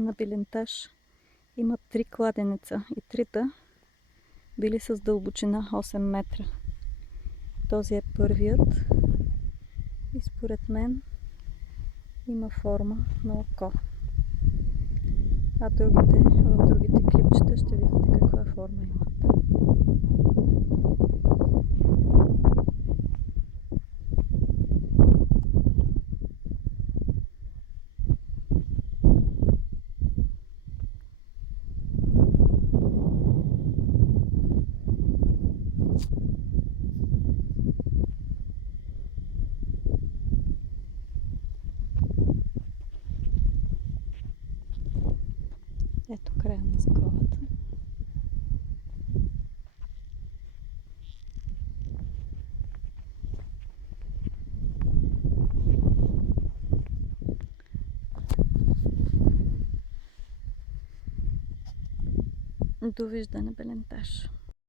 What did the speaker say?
на Белентаж има 3 кладенеца и трите били с дълбочина 8 метра. Този е първият и според мен има форма на око. А в другите клипчета ще видите каква форма имат. Ето края на скалата. Довиждане, Белентаж.